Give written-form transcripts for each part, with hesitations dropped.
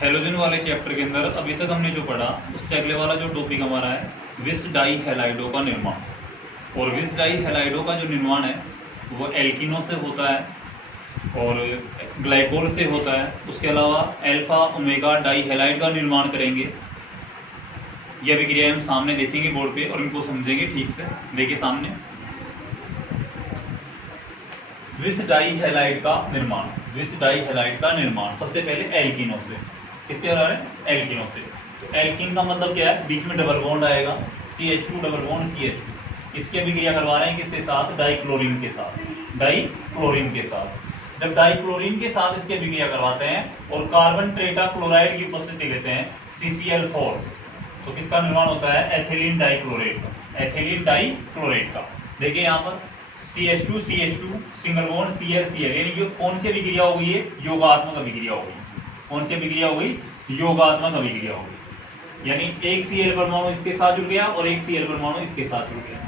Halogen वाले chapter के अंदर अभी तक हमने जो पढ़ा उससे अगले वाला जो टॉपिक हमारा है विस डाई हैलाइडो का निर्माण। और विस डाई हैलाइडो का जो निर्माण है वो एल्किनो से होता है और ग्लाइकोल से होता है। उसके अलावा अल्फा ओमेगा डाई हैलाइड का निर्माण करेंगे। यह अभिक्रिया हम सामने देखेंगे बोर्ड पे और इनको समझेंगे ठीक से। देखिए सामने विस डाई हैलाइड का निर्माण। विस डाई हैलाइड का निर्माण सबसे पहले एल्किनो से। किसके द्वारा? एल्किनो से। तो एल्किन का मतलब क्या है? बीच में डबल बॉन्ड आएगा CH2 डबल बॉन्ड CH2। इसकी अभिक्रिया करवा रहे हैं किसके साथ? डाइक्लोरीन के साथ। डाइक्लोरीन के साथ जब डाइक्लोरीन के साथ इसकी अभिक्रिया करवाते हैं और कार्बन टेट्रा क्लोराइड की उपस्थिति लेते हैं CCl4 तो किसका निर्माण होता है? एथिलीन डाइक्लोरेट का। एथिलीन डाइक्लोरेट का। देखिए यहाँ पर CH2 CH2 single bond Cl Cl यानी कि कौन सी अभिक्रिया हो गई है? योगात्मक अभिक्रिया हो गई। कौन सी अभिक्रिया हो गई? योगात्मक अभिक्रिया हो गई। यानी एक Cl परमाणु इसके साथ जुड़ गया और एक Cl परमाणु इसके साथ जुड़ गया।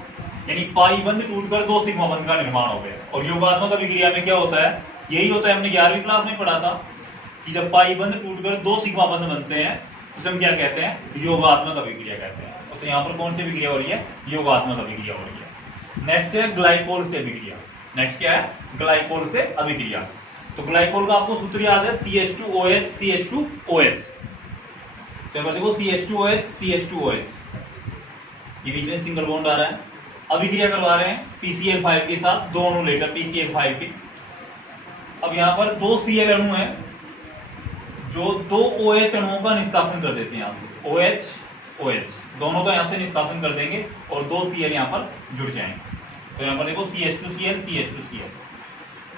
यानी पाई बंध टूटकर दो सिग्मा बंध का निर्माण हो गया। और योगात्मक अभिक्रिया में क्या होता है? यही होता है, हमने 11वीं क्लास में पढ़ा था कि जब पाई बंध टूटकर दो सिग्मा बंध बनते हैं उसे हम क्या कहते हैं? योगात्मक अभिक्रिया कहते हैं। तो यहाँ पर कौन सी अभिक्रिया हो रही है? योगात्मक अभिक्रिया हो रही है। नेक्स्ट है ग्लाइकोल से अभिक्रिया। नेक्स्ट क्या है? ग्लाइकोल से अभिक्रिया। तो ग्लाइकोल का आपको सूत्र याद है CH2OH CH2OH। तो देखो CH2OH CH2OH ये बीच में सिंगल बॉन्ड आ रहा है। अभिक्रिया करवा रहे हैं PCl5 के साथ, दो अणु लेकर PCl5 के। अब यहाँ पर दो Cl अणु है जो दो OH अणुओं का निष्कासन कर देते हैं। यहाँ से OH OH दोनों का यहाँ से निष्कासन कर देंगे और दो Cl यहाँ पर जुड़ जाएंगे। तो यहाँ पर देखो CH2Cl CH2Cl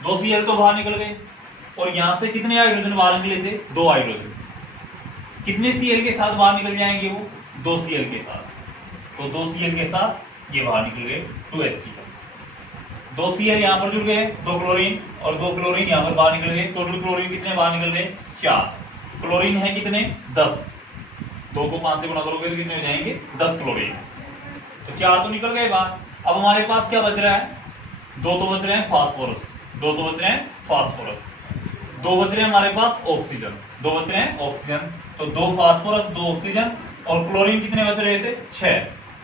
दो Cl तो बाहर निकल गए और यहाँ से कितने हाइड्रोजन बाहर निकले थे? दो हाइड्रोजन। कितने Cl के साथ बाहर निकल जाएंगे वो? दो Cl के साथ। तो दो Cl के साथ ये बाहर निकल गए 2HCl। दो Cl यहाँ पर जुड़ गए, दो क्लोरीन और दो क्लोरीन यहाँ पर बाहर निकल गए। टोटल क्लोरीन कितने बाहर निकल गए? 4। क्लोरीन है कितने? 10। 2 को 5 से गुणा करोगे तो कितने हो जाएंगे? 10 क्लोरीन। तो 4 तो निकल गए बाहर। अब हमारे पास क्या बच रहा है? दो तो बच रहे हैं फास्फोरस, दो तो बच रहे हैं फास्फोरस, दो बच रहे हैं हमारे पास ऑक्सीजन, दो बच रहे हैं ऑक्सीजन। तो दो फास्फोरस दो ऑक्सीजन और क्लोरीन कितने बच रहे थे? 6।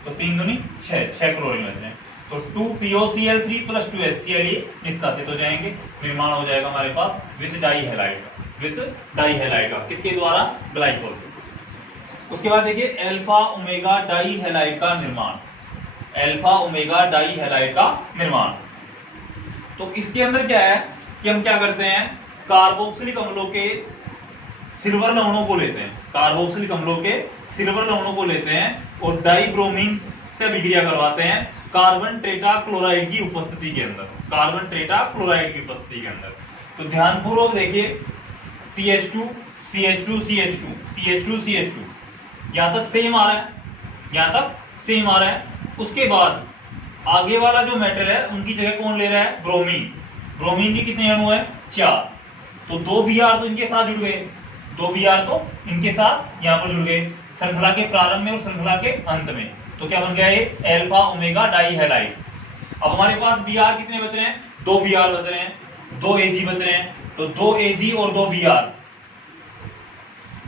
तो 3 दूनी 6 क्लोरीन बच रहे हैं। तो 2POCl3 + 2HCl ये निष्कासित हो जाएंगे। निर्माण हो जाएगा हमारे पास विस डाई हैलाइड का। विस डाई हैलाइड का किसके द्वारा? ग्लाइकोल से। उसके बाद देखिए अल्फा ओमेगा डाई हैलाइड का निर्माण। अल्फा ओमेगा डाई हैलाइड का निर्माण। तो इसके अंदर क्या है कि हम क्या करते हैं? कार्बोक्सिलिक अम्लों के सिल्वर लवणों को लेते हैं। कार्बोक्सिलिक अम्लों के सिल्वर लवणों को लेते हैं और डाइब्रोमीन से अभिक्रिया करवाते हैं कार्बन टेट्रा क्लोराइड की उपस्थिति के अंदर। कार्बन टेट्रा क्लोराइड की उपस्थिति के अंदर। तो ध्यानपूर्वक देखिए CH2 CH2 CH2 CH2 CH2 यहां तक सेम आ रहा है, यहां तक सेम आ रहा है। उसके बाद आगे वाला जो मेटल है उनकी जगह कौन ले रहा है? ब्रोमीन। ब्रोमीन के कितने अणु है? 4। तो 2 Br तो इनके साथ जुड़ गए, 2 Br तो इनके साथ यहां पर जुड़ गए श्रृंखला के प्रारंभ में और श्रृंखला के अंत में। तो क्या बन गया ये? Alpha omega die halide. अब हमारे पास Br कितने बच रहे हैं? 2 Br बच रहे हैं, 2 Ag बच रहे हैं। तो 2 Ag और 2 Br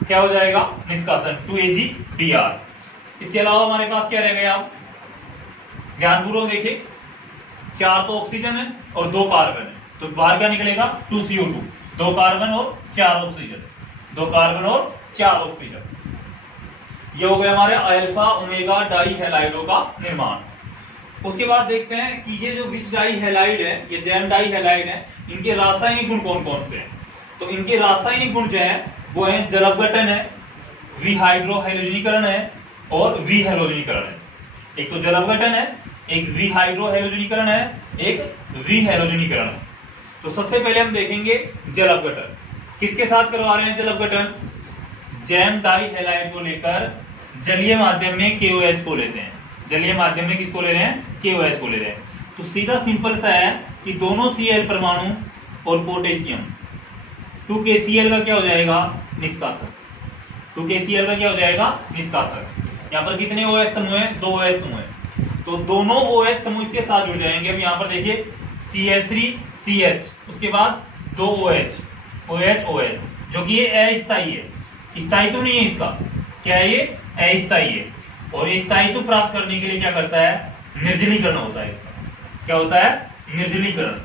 क्या हो जाएगा? निष्कासन 2AgBr। इसके अलावा हमारे पास क्या रह गया? आप ध्यानपूर्वक देखिए 4 तो ऑक्सीजन है और 2 कार्बन है। तो बाहर क्या निकलेगा? 2CO2। 2 कार्बन और 4 ऑक्सीजन, 2 कार्बन और 4 ऑक्सीजन। ये हो गया हमारे अल्फा ओमेगा डाई हैलाइडों का निर्माण। उसके बाद देखते हैं कि ये जो विस डाई हैलाइड है, ये जैम डाई हैलाइड है, इनके रासायनिक गुण कौन कौन से हैं? तो इनके रासायनिक गुण जो है वो है जलपघटन है, विहाइड्रोहैलोजनीकरण है और विहैलोजनीकरण है। एक तो जलपघटन है, एक विहाइड्रोहैलोजनीकरण है, एक विहैलोजनीकरण है। तो सबसे पहले हम देखेंगे जलपघटन। किसके साथ करवा रहे हैं जलपघटन? जैम डाई हैलाइड को लेकर जलीय माध्यम में KOH को लेते हैं। जलीय माध्यम में किसको ले रहे हैं? KOH को ले रहे हैं। तो सीधा सिंपल सा है कि दोनों Cl परमाणु और पोटेशियम 2KCl का क्या हो जाएगा? निष्कासन। 2KCl का क्या हो जाएगा? निष्कासन। यहाँ पर कितने OH समूह है? 2 OH समूह है। तो दोनों OH समूह इसके साथ जुड़ जाएंगे। अब यहाँ पर देखिए CH3CH उसके बाद 2 OH OH OH जो कि ये अस्थायी है। स्थायित्व नहीं है इसका, क्या है ये, अस्थायी है। और ये स्थायित्व प्राप्त करने के लिए क्या करता है, निर्जलीकरण होता है इसका। क्या होता है, निर्जलीकरण,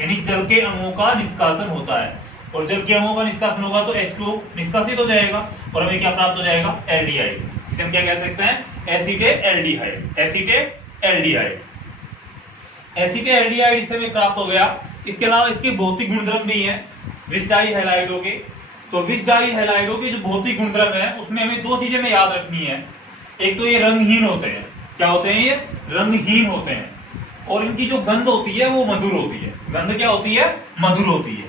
यानी जल के अणुओं का निष्कासन होता है। और जल के अणुओं का निष्कासन होगा तो H2O निष्कासित हो जाएगा और हमें क्या प्राप्त हो जाएगा, एल्डिहाइड। इसे हम क्या कह सकते हैं, एसीटेल्डिहाइड। एसीटेल्डिहाइड, एसीटेल्डिहाइड इसे हमें प्राप्त हो गया। इसके अलावा इसके भौतिक गुणधर्म भी हैं विष डाइहैलाइडों के। तो विष डाइहैलाइडों के जो भौतिक गुणधर्म है उसमें हमें दो चीजें में याद रखनी है। एक तो ये रंगहीन होते हैं, क्या होते हैं, ये रंगहीन होते हैं। और इनकी जो गंध होती है वो मधुर होती है। गंध क्या होती है, मधुर होती है।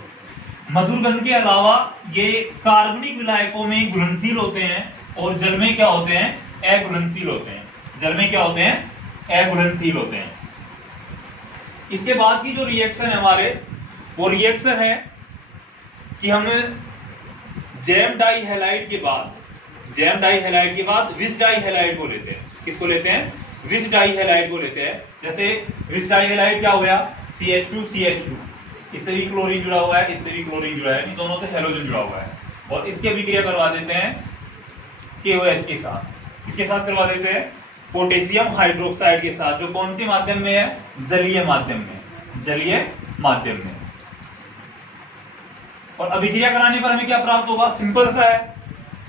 मधुर गंध के अलावा ये कार्बनिक विलायकों में घुलनशील होते हैं और जल में क्या होते हैं, अघुलनशील होते हैं। जल में क्या होते हैं, अघुलनशील होते हैं। इसके बाद की जो रिएक्शन है हमारे, वो रिएक्शन है कि हम जैम डाइहैलाइड के बाद, जैम डाइहैलाइड के बाद विष डाइहैलाइड को लेते हैं। किसको लेते हैं, विष डाइहैलाइड को लेते हैं। जैसे विष डाइहैलाइड क्या हो गया, CH2CH2, इससे भी क्लोरीन जुड़ा हुआ है, इससे भी क्लोरीन जुड़ा है, इन दोनों से हैलोजन जुड़ा हुआ है। और इसके अभिक्रिया करवा देते हैं KOH के साथ। इसके साथ करवा देते हैं पोटेशियम हाइड्रोक्साइड के साथ, जो कौन सी माध्यम में है, जलीय माध्यम में, जलीय माध्यम में। और अभिक्रिया कराने पर हमें क्या प्राप्त होगा, सिंपल सा है,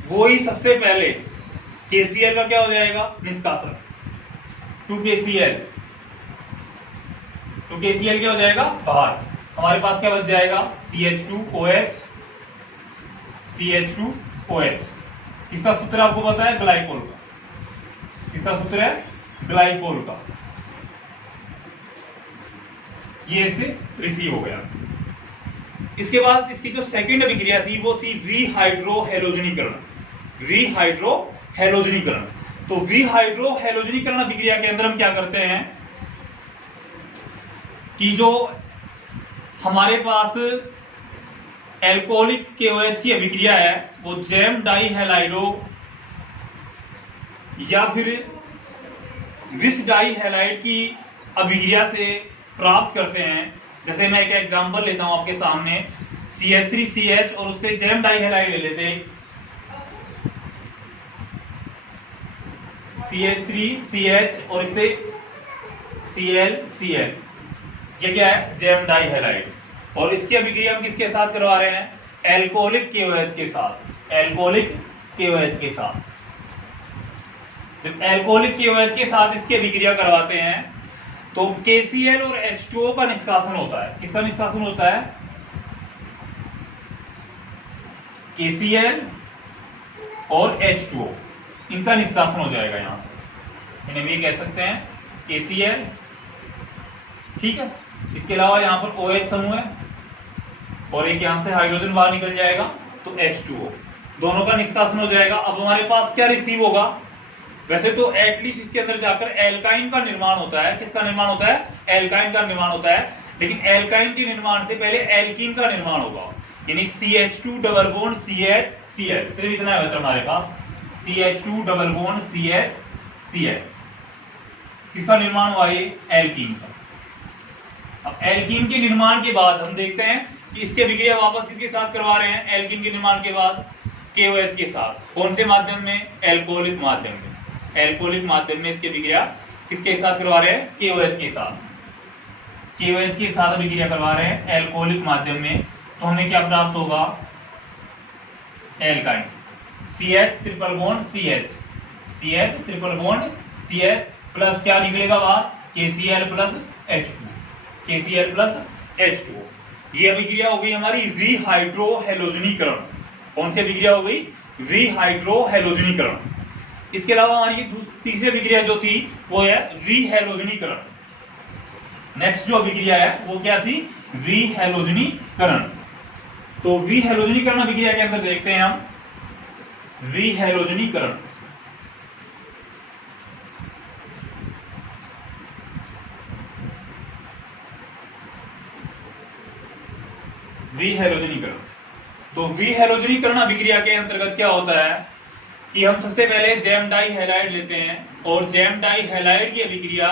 वो ही सबसे पहले KCl का क्या हो जाएगा, निष्कासन। 2KCl, 2KCl क्या हो जाएगा, बाहर। हमारे पास क्या बच जाएगा, CH2OH, CH2OH। इसका सूत्र आपको पता है, ग्लाइकोल का। इसका सूत्र है ग्लाइकोल का। ये इससे रिसीव हो गया। इसके बाद इसकी जो सेकंड अभिक्रिया थी वो थी विहाइड्रोहैलोजनीकरण। विहाइड्रोहैलोजनीकरण, तो विहाइड्रोहैलोजनीकरण अभिक्रिया के अंदर हम क्या करते हैं कि जो हमारे पास एल्कोहलिक KOH की अभिक्रिया है वो जैम डाइहैलाइडो या फिर विष डाइहैलाइड की अभिक्रिया से प्राप्त करते हैं। जैसे मैं एक एग्जांपल लेता हूं आपके सामने, CH3CH और उससे जैम डाइहैलाइड ले लेते हैं, CH3CH और इससे ClCl, ये क्या है, जैम डाइहैलाइड। और इसकी अभिक्रिया हम किसके साथ करवा रहे हैं, एल्कोहलिक KOH के साथ। एल्कोहलिक KOH के साथ, जब एल्कोहलिक KOH के साथ इसकी अभिक्रिया करवाते हैं तो KCl और H2O का निष्कासन होता है। किसका निष्कासन होता है, KCl और H2O, इनका निष्कासन हो जाएगा यहां से। इन्हें भी कह सकते हैं KCl, ठीक है। इसके अलावा यहां पर OH समूह है और एक यहां से हाइड्रोजन बाहर निकल जाएगा तो H2O, दोनों का निष्कासन हो जाएगा। अब हमारे पास क्या रिसीव होगा, वैसे तो एटलीस्ट इसके अंदर जाकर एल्काइन का निर्माण होता है। किसका निर्माण होता है, एल्काइन का निर्माण होता है। लेकिन एल्काइन के निर्माण से पहले एल्कीन का निर्माण होगा, यानी CH2 डबल बॉन्ड CH सिर्फ इतना है हमारे पास, CH2 डबल बॉन्ड CH किसका निर्माण हुआ, ये एल्कीन का। अब एल्कीन के निर्माण के बाद हम देखते हैं कि इसके अभिक्रिया वापस किसके साथ करवा रहे हैं, एल्कीन के निर्माण के बाद KOH के साथ। कौन से माध्यम में, एल्कोहलिक माध्यम में। एल्कोहलिक माध्यम में इसकी अभिक्रिया किसके साथ करवा रहे हैं, KOH के साथ। KOH के साथ अभिक्रिया करवा रहे हैं एल्कोहलिक माध्यम में, तो हमें क्या प्राप्त होगा, alkyne. CH triple bond CH triple bond CH plus क्या निकलेगा बाहर, KCl plus H2, KCl plus H2O। ये अभिक्रिया हो गई हमारी विहाइड्रोहैलोजनीकरण। कौन सी अभिक्रिया हो गई, विहाइड्रोहैलोजनीकरण। इसके अलावा हमारी तीसरी अभिक्रिया जो थी वो है विहैलोजनीकरण। नेक्स्ट जो अभिक्रिया है वो क्या थी, विहैलोजनीकरण। तो विहैलोजनीकरण अभिक्रिया के अंदर देखते हैं हम विहैलोजनीकरण। विहैलोजनीकरण, तो विहैलोजनीकरण अभिक्रिया के अंतर्गत क्या होता है कि हम सबसे पहले जैम डाइहैलाइड लेते हैं और जैम डाइहैलाइड की अभिक्रिया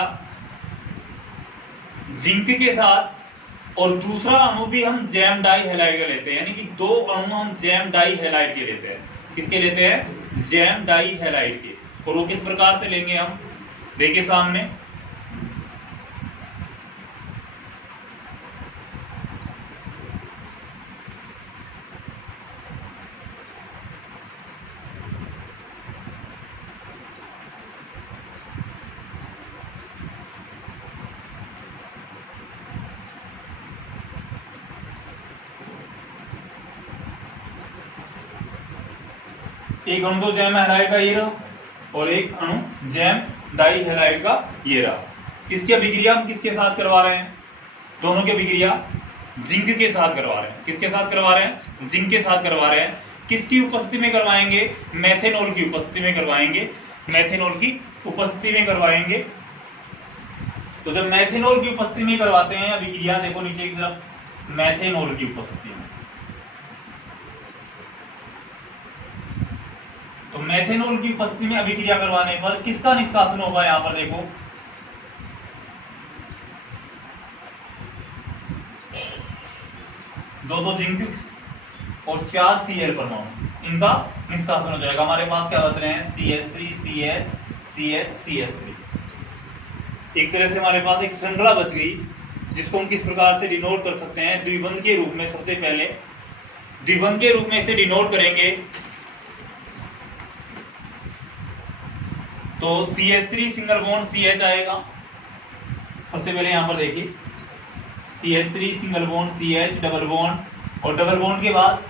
जिंक के साथ और दूसरा अणु भी हम जैम डाइहैलाइड का लेते हैं, यानी कि दो अणु हम जैम डाइहैलाइड के लेते हैं। किसके लेते हैं? जैम डाई हैलाइड के। और वो किस प्रकार से लेंगे हम, देखिए सामने, एक अणु तो जैम हैलाइड का ये रहा और एक अणु जैम डाई हैलाइड का ये रहा। इसकी अभिक्रिया हम किसके साथ करवा रहे हैं? दोनों की अभिक्रिया जिंक के साथ करवा रहे हैं। किसके साथ करवा रहे हैं? जिंक के साथ करवा रहे हैं। किसकी उपस्थिति में करवाएंगे? मेथेनॉल की उपस्थिति में करवाएंगे। मेथेनॉल की उपस्थिति में करवाएंगे। तो जब मेथेनॉल की उपस्थिति में करवाते हैं अभिक्रिया, देखो नीचे की तरफ, मेथेनॉल की उपस्थिति में, तो मेथेनॉल की उपस्थिति में अभिक्रिया करवाने पर किसका निष्कासन होगा? यहां पर देखो, दो जिंक और 4 Cl परमाणु, इनका निष्कासन हो जाएगा। हमारे पास क्या बच रहे हैं? CH3 CH CH CH3। एक तरह से हमारे पास एक श्रृंखला बच गई, जिसको हम किस प्रकार से डिनोट कर सकते हैं? द्विबंध के रूप में। सबसे पहले द्विबंध के रूप में इसे डिनोट करेंगे तो CH3 सिंगल बॉन्ड CH आएगा। सबसे पहले यहां पर देखिए, CH3 single bond CH double bond, और डबल बॉन्ड के बाद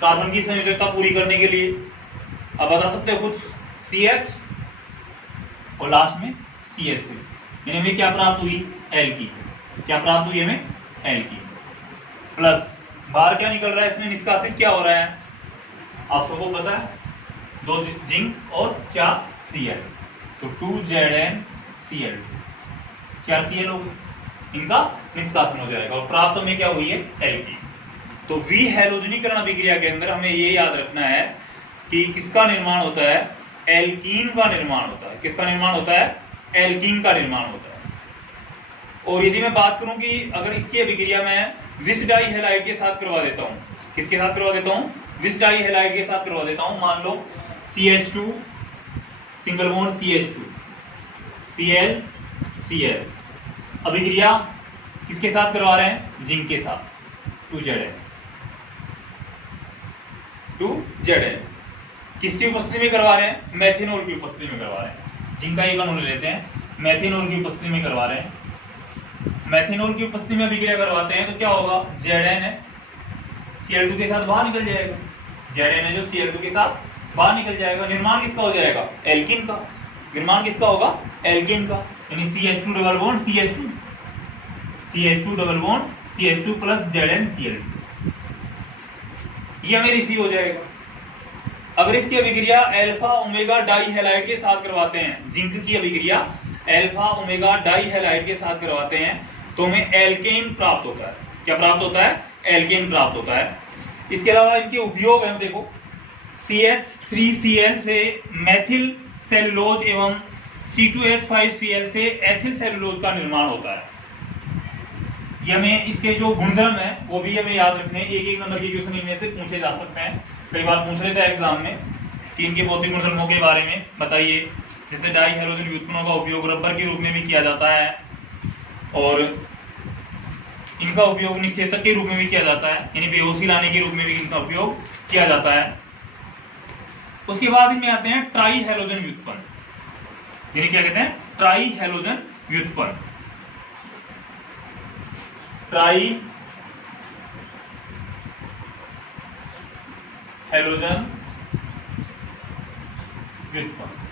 कार्बन की संयोजकता पूरी करने के लिए अब बता सकते हो खुद, CH और लास्ट में CH3, यानी हमें क्या प्राप्त हुई? एल्कीन। क्या प्राप्त हुई हमें? एल्कीन। प्लस बाहर क्या निकल रहा है? इसमें निष्कासित क्या हो रहा है? आप सबको पता है, 2 जिंक और 4 Cl, तो 2ZnCl, 4 Cl हो गए, इनका निष्कासन हो जाएगा और प्राप्त में क्या हुई है? एल्कीन। तो विहैलोजनीकरण अभिक्रिया के अंदर हमें ये याद रखना है कि किसका निर्माण होता है? एल्कीन का निर्माण होता है। किसका निर्माण होता है? एल्कीन का निर्माण होता है। और यदि मैं बात करूं कि अगर इसकी अभिक्रिया मैं विस डाई हैलाइड के साथ करवा देता हूं, किसके साथ करवा देता हूं? विस डाई हैलाइड के साथ करवा देता हूं। मान लो CH2 single bond CH2 Cl Cl, अभिक्रिया किसके साथ करवा रहे हैं? जिंक के साथ, 2Zn। किसकी उपस्थिति में करवा रहे हैं? मेथेनॉल की उपस्थिति में करवा रहे हैं। जिंक का एक अणु ले लेते हैं, मेथेनॉल की उपस्थिति में करवा रहे हैं। मेथेनॉल की उपस्थिति में अभिक्रिया करवाते हैं तो क्या होगा? Zn है, Cl2 के साथ बाहर निकल जाएगा। Zn है जो Cl2 के साथ बाहर निकल जाएगा। निर्माण किसका हो जाएगा? एल्कीन का। निर्माण किसका होगा? एल्कीन का, यानी CH2 double bond CH2, CH2 double bond CH2 plus ZnCl, ये हमें रिसीव हो जाएगा। अगर इसकी अभिक्रिया अल्फा ओमेगा डाई हैलाइड के साथ करवाते हैं, जिंक की अभिक्रिया अल्फा ओमेगा डाई हैलाइड के साथ करवाते हैं, तो हमें एल्केन प्राप्त होता है। क्या प्राप्त होता है? एल्केन प्राप्त होता है। इसके अलावा इनके उपयोग है, देखो, CH3Cl से मेथिल सेलुलोज एवं C2H5Cl से एथिल सेलुलोज का निर्माण होता है। ये हमें इसके जो गुणधर्म है वो भी हमें याद रखने हैं। एक नंबर के क्वेश्चन इनमें से पूछे जा सकते हैं। कई बार पूछ लेते हैं एग्जाम में कि इनके भौतिक गुणधर्मों के बारे में बताइए। जैसे डाई हैलोजन व्युत्पन्नों का उपयोग रबर के रूप में भी किया जाता है और इनका उपयोग निषेचक के रूप में भी किया जाता है, यानी बेहोशी लाने के रूप में भी इनका उपयोग किया जाता है। उसके बाद इनमें आते हैं ट्राई हैलोजन व्युत्पन्न, यानी क्या कहते हैं? ट्राई हैलोजन व्युत्पन्न। ट्राई हैलोजन व्युत्पन्न